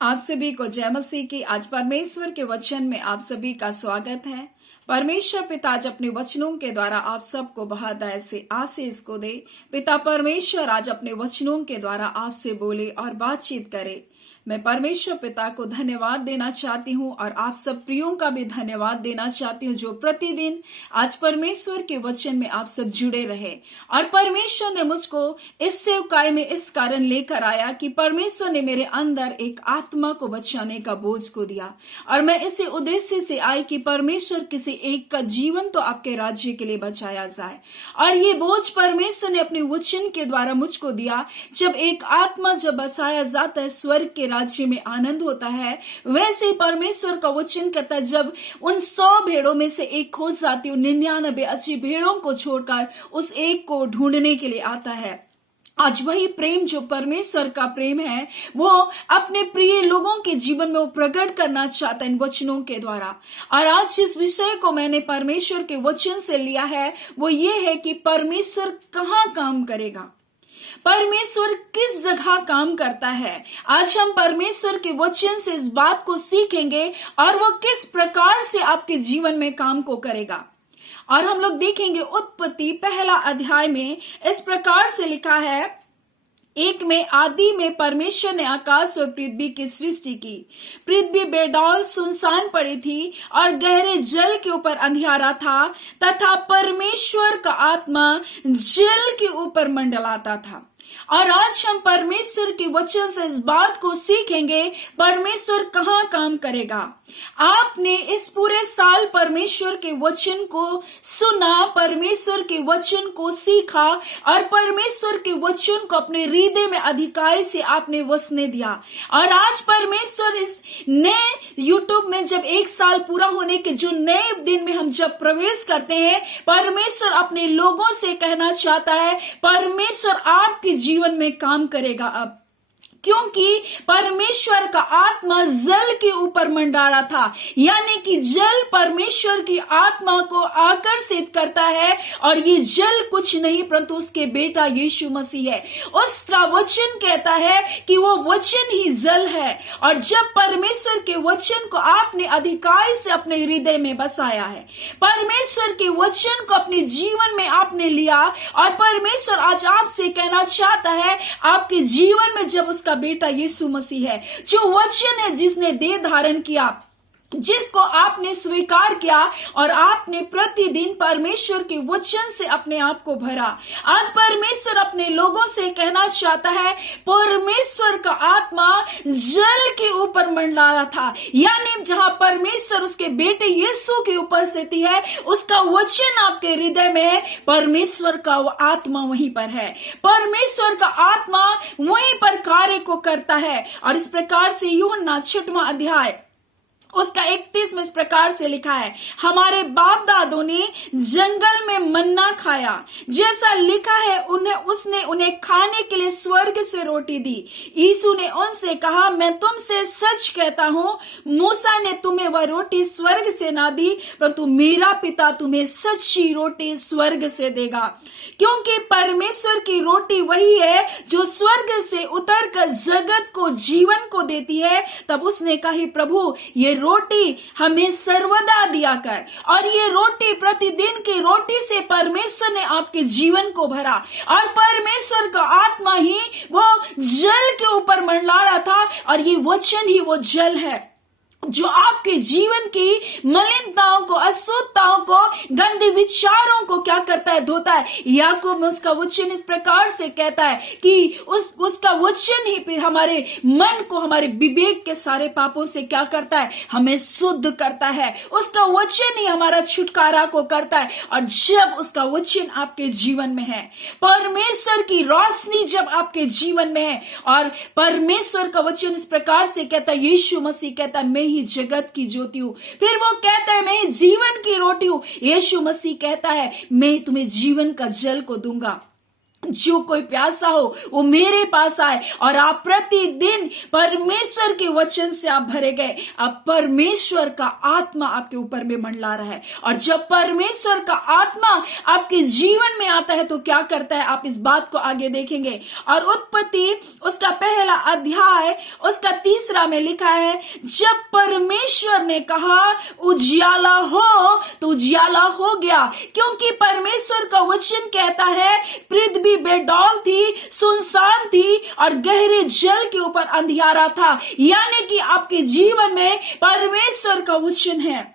आप सभी को जय मसीह की। आज परमेश्वर के वचन में आप सभी का स्वागत है। परमेश्वर पिता आज अपने वचनों के द्वारा आप सबको बहुत ऐसे आशीष को दे। पिता परमेश्वर आज अपने वचनों के द्वारा आपसे बोले और बातचीत करे। मैं परमेश्वर पिता को धन्यवाद देना चाहती हूँ और आप सब प्रियों का भी धन्यवाद देना चाहती हूँ जो प्रतिदिन आज परमेश्वर के वचन में आप सब जुड़े रहे। और परमेश्वर ने मुझको इस सेवकाई में इस कारण लेकर आया कि परमेश्वर ने मेरे अंदर एक आत्मा को बचाने का बोझ को दिया और मैं इसी उद्देश्य से आई कि परमेश्वर किसी एक का जीवन तो आपके राज्य के लिए बचाया जाए। और ये बोझ परमेश्वर ने अपने वचन के द्वारा मुझको दिया। जब एक आत्मा जब बचाया जाता है स्वर्ग के राज्य में आनंद होता है। वैसे ही परमेश्वर का वचन कहता है जब उन 100 भेड़ों में से एक खो जाती है 99 अच्छी भेड़ों को छोड़कर उस एक को ढूंढने के लिए आता है। आज वही प्रेम जो परमेश्वर का प्रेम है वो अपने प्रिय लोगों के जीवन में वो प्रकट करना चाहता है इन वचनों के द्वारा। और आज जिस विषय को मैंने परमेश्वर के वचन से लिया है वो ये है कि परमेश्वर कहाँ काम करेगा, परमेश्वर किस जगह काम करता है। आज हम परमेश्वर के वचन से इस बात को सीखेंगे और वो किस प्रकार से आपके जीवन में काम को करेगा। और हम लोग देखेंगे उत्पत्ति पहला अध्याय में इस प्रकार से लिखा है, 1 में आदि में परमेश्वर ने आकाश और पृथ्वी की सृष्टि की। पृथ्वी बेडौल सुनसान पड़ी थी और गहरे जल के ऊपर अंधियारा था तथा परमेश्वर का आत्मा जल के ऊपर मंडलाता था। और आज हम परमेश्वर के वचन से इस बात को सीखेंगे परमेश्वर कहाँ काम करेगा। आपने इस पूरे साल परमेश्वर के वचन को सुना, परमेश्वर के वचन को सीखा और परमेश्वर के वचन को अपने हृदय में अधिकार से आपने वसने दिया। और आज परमेश्वर इस नए यूट्यूब में जब 1 साल पूरा होने के जो नए दिन में हम जब प्रवेश करते हैं, परमेश्वर अपने लोगों से कहना चाहता है परमेश्वर आपके जीवन में काम करेगा अब, क्योंकि परमेश्वर का आत्मा जल के ऊपर मंडारा था। यानी कि जल परमेश्वर की आत्मा को आकर्षित करता है और ये जल कुछ नहीं परंतु उसके बेटा यीशु मसीह है। उसका वचन कहता है कि वो वचन ही जल है। और जब परमेश्वर के वचन को आपने अधिकार से अपने हृदय में बसाया है, परमेश्वर के वचन को अपने जीवन में आपने लिया और परमेश्वर आज आपसे कहना चाहता है आपके जीवन में जब उसका बेटा यीशु मसीह है जो वचन है जिसने देह धारण किया, जिसको आपने स्वीकार किया और आपने प्रतिदिन परमेश्वर के वचन से अपने आप को भरा। आज परमेश्वर अपने लोगों से कहना चाहता है परमेश्वर का आत्मा जल के ऊपर मंडला था। यानी जहां परमेश्वर उसके बेटे यीशु की उपस्थिति है, उसका वचन आपके हृदय में है, परमेश्वर का वो आत्मा वहीं पर है। परमेश्वर का आत्मा वहीं पर कार्य को करता है। और इस प्रकार से यूहन्ना 6वां अध्याय उसका 31 में इस प्रकार से लिखा है, हमारे बाप दादों ने जंगल में मन्ना खाया, जैसा लिखा है उसने उन्हें खाने के लिए स्वर्ग से रोटी दी। यीशु ने उनसे कहा, मैं तुमसे सच कहता हूं, मूसा ने तुम्हें वह रोटी स्वर्ग से ना दी परंतु मेरा पिता तुम्हें सच्ची रोटी स्वर्ग से देगा। क्योंकि परमेश्वर की रोटी वही है जो स्वर्ग से उतर कर जगत को जीवन को देती है। तब उसने कहा, प्रभु ये रोटी हमें सर्वदा दिया कर। और ये रोटी प्रतिदिन की रोटी से परमेश्वर ने आपके जीवन को भरा और परमेश्वर का आत्मा ही वो जल के ऊपर मंडला रहा था। और ये वचन ही वो जल है जो आपके जीवन की मलिनताओं को, अशुद्धताओं को, गंदे विचारों को क्या करता है, धोता है। याकूब में उसका वचन इस प्रकार से कहता है कि उसका वचन ही हमारे मन को, हमारे विवेक के सारे पापों से क्या करता है, हमें शुद्ध करता है। उसका वचन ही हमारा छुटकारा को करता है। और जब उसका वचन आपके जीवन में है, परमेश्वर की रोशनी जब आपके जीवन में है, और परमेश्वर का वचन इस प्रकार से कहता है, यीशु मसीह कहता है मैं ही जगत की ज्योति हूं। फिर वो कहता है मैं जीवन की रोटी हूं। यीशु मसीह कहता है मैं तुम्हें जीवन का जल को दूंगा। जो कोई प्यासा हो वो मेरे पास आए। और आप प्रतिदिन परमेश्वर के वचन से आप भरे गए, अब परमेश्वर का आत्मा आपके ऊपर में मंडला रहा है। और जब परमेश्वर का आत्मा आपके जीवन में आता है तो क्या करता है, आप इस बात को आगे देखेंगे। और उत्पत्ति उसका पहला अध्याय उसका 3 में लिखा है, जब परमेश्वर ने कहा उजियाला हो तो उजियाला हो गया, क्योंकि परमेश्वर का वचन कहता है पृथ्वी बेडौल थी, सुनसान थी और गहरे जल के ऊपर अंधियारा था। यानी कि आपके जीवन में परमेश्वर का वचन है,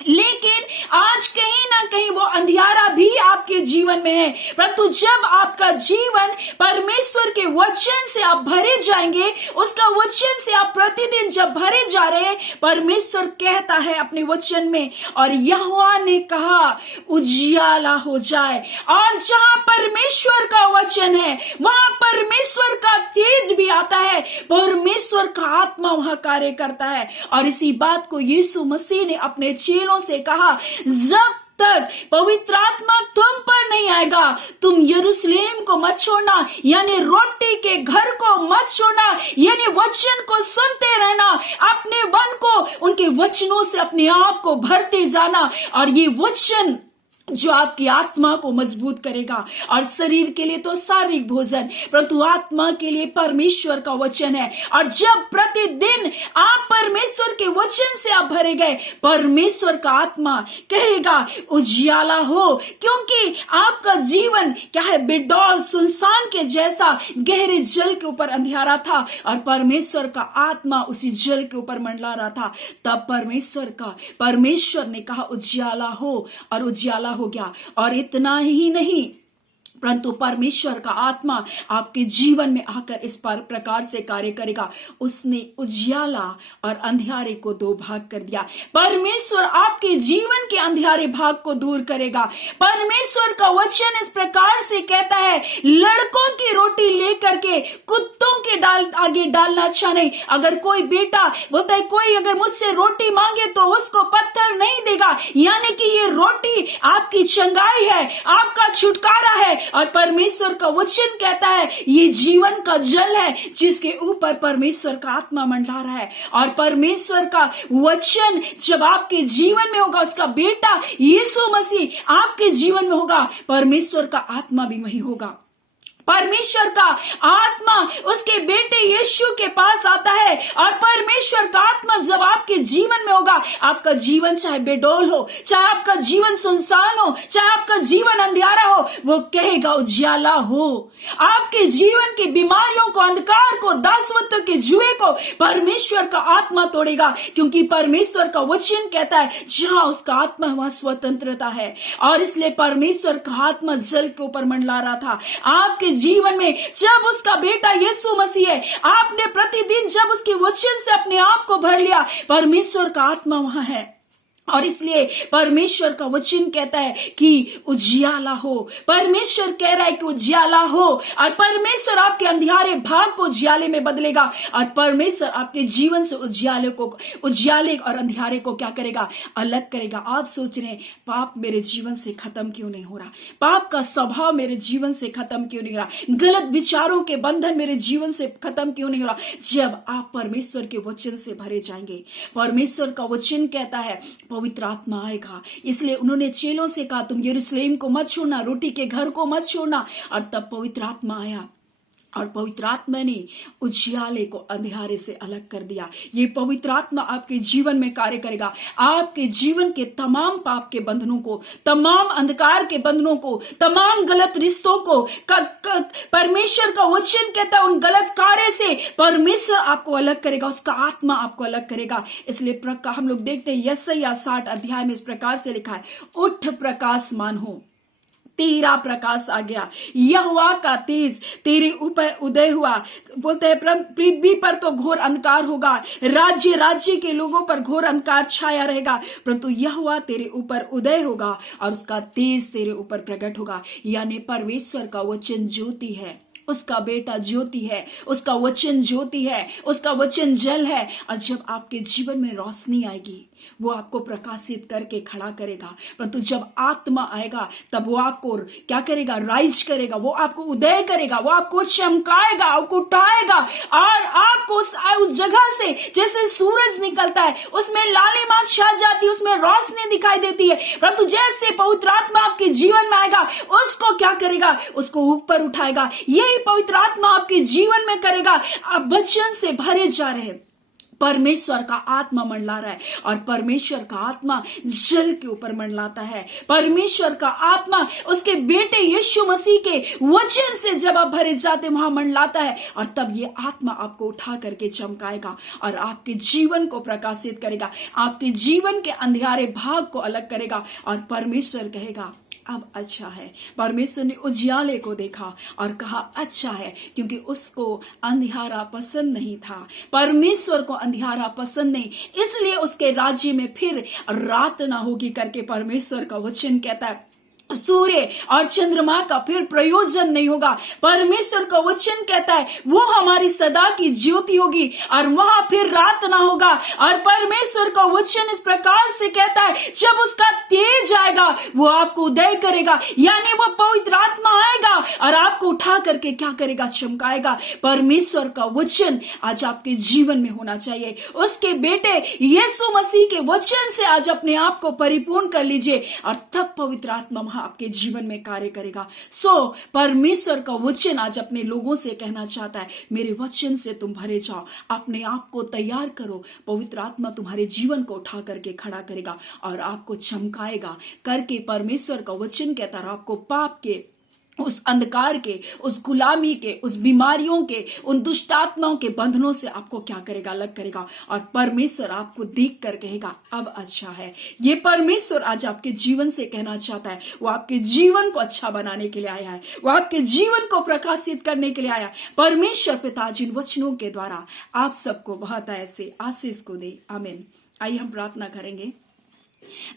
लेकिन आज कहीं ना कहीं वो अंधियारा भी आपके जीवन में है। परंतु जब आपका जीवन परमेश्वर के वचन से आप भरे जाएंगे, उसका वचन से आप प्रतिदिन जब भरे जा रहे हैं, परमेश्वर कहता है अपने वचन में, और यहोवा ने कहा उजियाला हो जाए। और जहां परमेश्वर का वचन है वहां परमेश्वर का तेज भी आता है, परमेश्वर का आत्मा वहां कार्य करता है। और इसी बात को यीशु मसीह ने अपने चेलों से कहा, जब तक पवित्र आत्मा तुम पर नहीं आएगा तुम यरूशलेम को मत छोड़ना, यानी रोटी के घर को मत छोड़ना, यानी वचन को सुनते रहना, अपने मन को उनके वचनों से अपने आप को भरते जाना। और ये वचन जो आपकी आत्मा को मजबूत करेगा। और शरीर के लिए तो शारीरिक भोजन, परंतु आत्मा के लिए परमेश्वर का वचन है। और जब प्रतिदिन आप परमेश्वर के वचन से आप भरे गए, परमेश्वर का आत्मा कहेगा उजियाला हो, क्योंकि आपका जीवन क्या है, बेडौल सुनसान के जैसा गहरे जल के ऊपर अंधियारा था और परमेश्वर का आत्मा उसी जल के ऊपर मंडला रहा था। तब परमेश्वर ने कहा उजियाला हो, और उजियाला हो गया। और इतना ही नहीं, परंतु परमेश्वर का आत्मा आपके जीवन में आकर इस प्रकार से कार्य करेगा, उसने उजियाला और अंधियारे को 2 भाग कर दिया। परमेश्वर आपके जीवन के अंधियारे भाग को दूर करेगा। परमेश्वर का वचन इस प्रकार से कहता है, लड़कों की रोटी लेकर के कुत्तों के आगे डालना अच्छा नहीं। अगर कोई बेटा बोलता है कोई अगर मुझसे रोटी मांगे तो उसको पत्थर नहीं देगा, यानी कि ये रोटी आपकी चंगाई है, आपका छुटकारा है। और परमेश्वर का वचन कहता है ये जीवन का जल है जिसके ऊपर परमेश्वर का आत्मा मंडला रहा है। और परमेश्वर का वचन जब आपके जीवन में होगा, उसका बेटा यीशु मसीह आपके जीवन में होगा, परमेश्वर का आत्मा भी वही होगा। परमेश्वर का आत्मा उसके बेटे यीशु के पास आता है। और परमेश्वर का आत्मा जब आपके जीवन में होगा, आपका जीवन चाहे बेडौल हो, चाहे आपका जीवन सुनसान हो, चाहे आपका जीवन अंधियारा हो, वो कहेगा उजियाला हो। आपके जीवन की बीमारियों को, अंधकार को, दासत्व के जुए को परमेश्वर का आत्मा तोड़ेगा, क्योंकि परमेश्वर का वचन कहता है जहां उसका आत्मा वहां स्वतंत्रता है। और इसलिए परमेश्वर का आत्मा जल के ऊपर मंडला रहा था आपके जीवन में। जब उसका बेटा यीशु मसीह है, आपने प्रतिदिन जब उसके वचन से अपने आप को भर लिया, परमेश्वर का आत्मा वहां है। और इसलिए परमेश्वर का वचन कहता है कि उजियाला हो। परमेश्वर कह रहा है कि उजियाला हो, और परमेश्वर आपके अंधियारे भाग को उजियाले में बदलेगा। और परमेश्वर आपके जीवन से उजियाले और अंधियारे को क्या करेगा, अलग करेगा। आप सोच रहे हैं पाप मेरे जीवन से खत्म क्यों नहीं हो रहा, पाप का स्वभाव मेरे जीवन से खत्म क्यों नहीं हो रहा, गलत विचारों के बंधन मेरे जीवन से खत्म क्यों नहीं हो रहा। जब आप परमेश्वर के वचन से भरे जाएंगे, परमेश्वर का वचन कहता है पवित्र आत्मा आएगा। इसलिए उन्होंने चेलों से कहा तुम यरूशलेम को मत छोड़ना, रोटी के घर को मत छोड़ना। और तब पवित्र आत्मा आया और पवित्र आत्मा ने उजियाले को अंधियारे से अलग कर दिया। ये पवित्र आत्मा आपके जीवन में कार्य करेगा। आपके जीवन के तमाम पाप के बंधनों को, तमाम अंधकार के बंधनों को, तमाम गलत रिश्तों को परमेश्वर का वचन कहता है उन गलत कार्य से परमेश्वर आपको अलग करेगा, उसका आत्मा आपको अलग करेगा। इसलिए हम लोग देखते हैं यशायाह 60 अध्याय में इस प्रकार से लिखा है, उठ प्रकाशमान हो, तेरा प्रकाश आ गया, यहोवा का तेज तेरे ऊपर उदय हुआ। बोलते हैं पृथ्वी पर तो घोर अंधकार होगा, राज्य राज्य के लोगों पर घोर अंधकार छाया रहेगा, परंतु यहोवा तेरे ऊपर उदय होगा और उसका तेज तेरे ऊपर प्रकट होगा। यानी परमेश्वर का वचन ज्योति है उसका बेटा ज्योति है, उसका वचन ज्योति है, उसका वचन जल है। और जब आपके जीवन में रोशनी आएगी, वो आपको प्रकाशित करके खड़ा करेगा। परंतु जब आत्मा आएगा, तब वो आपको क्या करेगा? राइज करेगा, वो आपको उदय करेगा, वो आपको चमकाएगा, आपको उठाएगा, और आपको उस जगह से जैसे सूरज निकलता है, उसमें लालिमा छा जाती है, उसमें रोशनी दिखाई देती है। परंतु जैसे पवित्र आत्मा आपके जीवन में आएगा, उसको क्या करेगा? उसको ऊपर उठाएगा। यही पवित्र आत्मा आपके जीवन में करेगा। आप वचन से भरे जा रहे हैं, परमेश्वर का आत्मा मंडला रहा है, और परमेश्वर का आत्मा जल के ऊपर मंडलाता है। परमेश्वर का आत्मा उसके बेटे यीशु मसीह के वचन से जब आप भरे जाते वहां मंडलाता है, और तब ये आत्मा आपको उठा करके चमकाएगा और आपके जीवन को प्रकाशित करेगा, आपके जीवन के अंधियारे भाग को अलग करेगा। और परमेश्वर कहेगा अब अच्छा है। परमेश्वर ने उजियाले को देखा और कहा अच्छा है, क्योंकि उसको अंधियारा पसंद नहीं था। परमेश्वर को अंधियारा पसंद नहीं, इसलिए उसके राज्य में फिर रात ना होगी करके परमेश्वर का वचन कहता है। सूर्य और चंद्रमा का फिर प्रयोजन नहीं होगा। परमेश्वर का वचन कहता है वो हमारी सदा की ज्योति होगी, और वहां फिर रात ना होगा। और परमेश्वर का वचन इस प्रकार से कहता है जब उसका तेज आएगा, वो आपको उदय करेगा, यानी वो पवित्र आत्मा आएगा और आपको उठा करके क्या करेगा? चमकाएगा। परमेश्वर का वचन आज आपके जीवन में होना चाहिए। उसके बेटे यीशु मसीह के वचन से आज अपने आप को परिपूर्ण कर लीजिए, और तब पवित्र आत्मा आपके जीवन में कार्य करेगा। परमेश्वर का वचन आज अपने लोगों से कहना चाहता है, मेरे वचन से तुम भरे जाओ, अपने आप को तैयार करो। पवित्र आत्मा तुम्हारे जीवन को उठा करके खड़ा करेगा और आपको चमकाएगा करके परमेश्वर का वचन कहता है, आपको पाप के उस अंधकार के, उस गुलामी के, उस बीमारियों के, उन दुष्ट आत्माओं के बंधनों से आपको क्या करेगा? अलग करेगा। और परमेश्वर आपको देख कर कहेगा अब अच्छा है। ये परमेश्वर आज आपके जीवन से कहना चाहता है, वो आपके जीवन को अच्छा बनाने के लिए आया है, वो आपके जीवन को प्रकाशित करने के लिए आया है। परमेश्वर पिता जिन वचनों के द्वारा आप सबको बहुत ऐसे आशीष को दे। आमीन। आइए हम प्रार्थना करेंगे।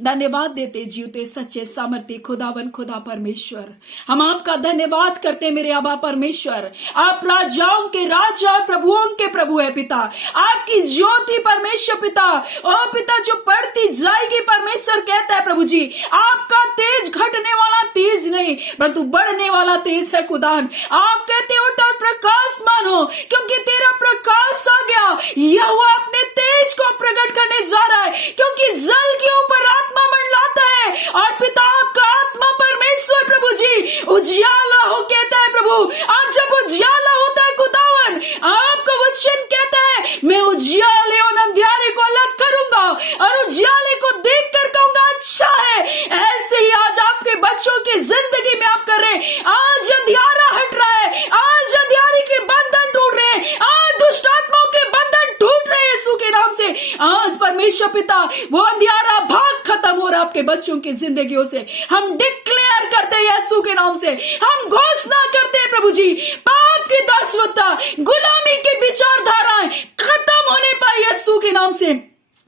धन्यवाद देते जीवते सच्चे सामर्थ्य खुदावन खुदा परमेश्वर, हम आपका धन्यवाद करते मेरे आबा परमेश्वर। आप राजाओं के राजा और प्रभुओं के प्रभु है पिता। आपकी ज्योति परमेश्वर पिता, ओ पिता जो बढ़ती जाएगी, परमेश्वर कहता है प्रभु जी, आपका तेज घटने वाला तेज नहीं परंतु बढ़ने वाला तेज है खुदान। आप कहते हो उठ और प्रकाश मानो, क्योंकि तेरा प्रकाश आ गया। यहोवा अपने तेज को प्रकट करने जा रहा है, क्योंकि जल के ऊपर आत्मा मंडलाता है, और पिता आपका आत्मा परमेश्वर प्रभु जी उजियाला हो कहता है प्रभु। और जब उजियाला होता है खुदावन, आपका वचन कहता है मैं उजियाले और अंधियारे को अलग करूंगा, और उजियाले को देख कर कहूंगा अच्छा है। ऐसे ही आज आपके बच्चों की जिंदगी में आप कर रहे हैं। आज अंधियारा हट रहा है, आज अंधियारे के बंधन टूट रहे हैं, आज दुष्ट आत्माओं के बंधन टूट रहे हैं यीशु के नाम से। आज परमेश्वर पिता वो अंधियारा भाग खत्म हो रहा है आपके बच्चों की जिंदगियों से। हम डिक्लेयर करते हैं यीशु के नाम से, हम घोषणा करते हैं प्रभु जी, पाप की दासवता, गुलामी की विचारधाराएं खत्म होने पाए यीशु के नाम से।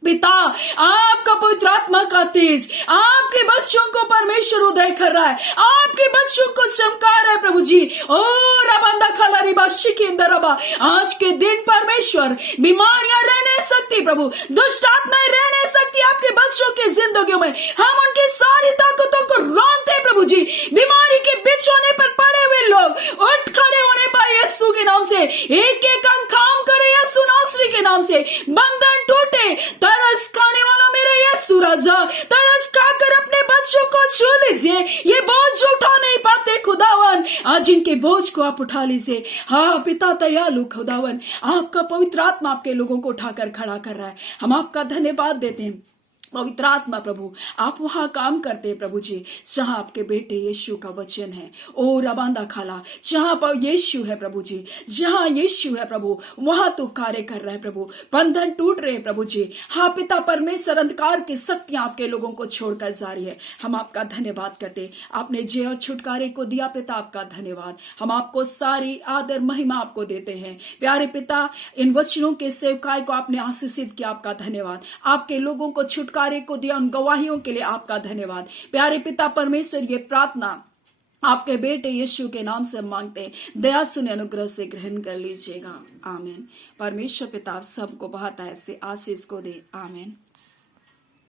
पिता आपका पवित्र आत्मा का तेज आपके बच्चों को परमेश्वर उदय कर रहा है, आपके बच्चों को चमका रहा है प्रभु जी। ओ रबांदा खाला रिबा शिकिंदा रबा, आज के दिन परमेश्वर बीमारियां रह नहीं सकती प्रभु, दुष्ट आत्माएं रह नहीं सकती आपके बच्चों की जिंदगियों में। हम उनकी सारी ताकतों को रोनते हैं प्रभु जी। बीमारी के बिछोने पर पड़े हुए लोग उठ खड़े होने पाए यीशु के नाम से। एक एक अंग काम करे यीशु नासरी के नाम से, बंधन टूटे। तरस खाने वाला मेरे यीशु राजा, तरस खाकर अपने बच्चों को छू लीजिए। ये बोझ उठा नहीं पाते खुदावन, आज इनके बोझ को आप उठा लीजिए। हाँ पिता दयालु खुदावन, आपका पवित्र आत्मा आपके लोगों को उठाकर खड़ा कर रहा है। हम आपका धन्यवाद देते हैं पवित्र आत्मा प्रभु, आप वहां काम करते हैं प्रभु जी जहां आपके बेटे यीशु का वचन है। ओ रबांदा खाला, जहां पर यीशु है प्रभु जी, जहां यीशु है प्रभु वहां तो कार्य कर रहा है प्रभु। बंधन टूट रहे हैं प्रभु जी। हाँ पिता परमेश्वर, अंधकार की शक्तियां आपके लोगों को छोड़कर जा रही है। हम आपका धन्यवाद करते, आपने जय और छुटकारे को दिया पिता, आपका धन्यवाद। हम आपको सारी आदर महिमा आपको देते हैं प्यारे पिता। इन वचनों के सेवकाई को आपने आशीषित किया, आपका धन्यवाद। आपके लोगों को छुटकारे को दिया, उन गवाहियों के लिए आपका धन्यवाद प्यारे पिता परमेश्वर। ये प्रार्थना आपके बेटे यीशु के नाम से मांगते हैं, दया सुने अनुग्रह से ग्रहण कर लीजिएगा। आमीन। परमेश्वर पिता आप सबको बहुत ऐसे आशीष को दे। आमीन।